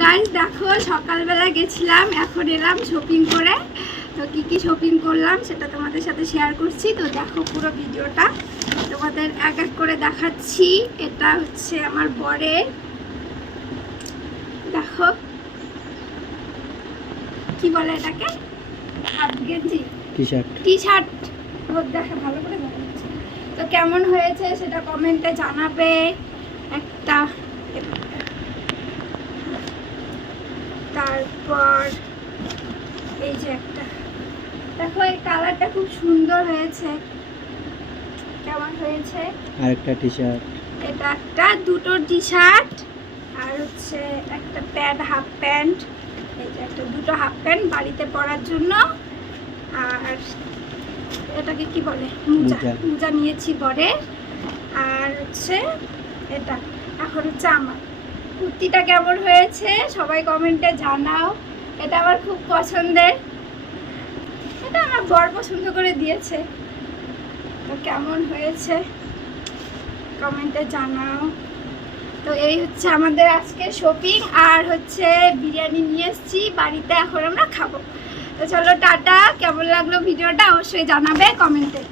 Guys দেখো সকালবেলা গেছিলাম, এখন এলাম শপিং করে। তো কি শপিং করলাম সেটা তোমাদের সাথে শেয়ার করছি। তো দেখো পুরো ভিডিওটা তোমাদের এক এক করে দেখাচ্ছি। এটা হচ্ছে আমার বরের, দেখো কি বলে এটাকে, হাফ গেঞ্জি টি শার্ট দেখে ভালো করে দেখাচ্ছি। তো কেমন হয়েছে সেটা কমেন্টে জানাবে। একটা তারপর এই যে একটা দেখো, এই কালারটা খুব সুন্দর হয়েছে। কেমন হয়েছে? আরেকটা টি শার্ট, এটা একটা দুটো টি শার্ট আর হচ্ছে একটা প্যান্ট, হাফ প্যান্ট। এই যে একটা দুটো হাফ প্যান্ট বাড়িতে পরার জন্য। আর এটাকে কি বলে, মোজা নিয়েছি বরের। আর হচ্ছে এটা এখন হচ্ছে আমার কুর্তিটা কেমন হয়েছে সবাই কমেন্টে জানাও। এটা আমার খুব পছন্দের, এটা আমার বর পছন্দ করে দিয়েছে। তো কেমন হয়েছে কমেন্টে জানাও। তো এই হচ্ছে আমাদের আজকে শপিং। আর হচ্ছে বিরিয়ানি নিয়ে এসেছি বাড়িতে, এখন আমরা খাবো। তো চলো টাটা। কেমন লাগলো ভিডিওটা অবশ্যই জানাবে কমেন্টে।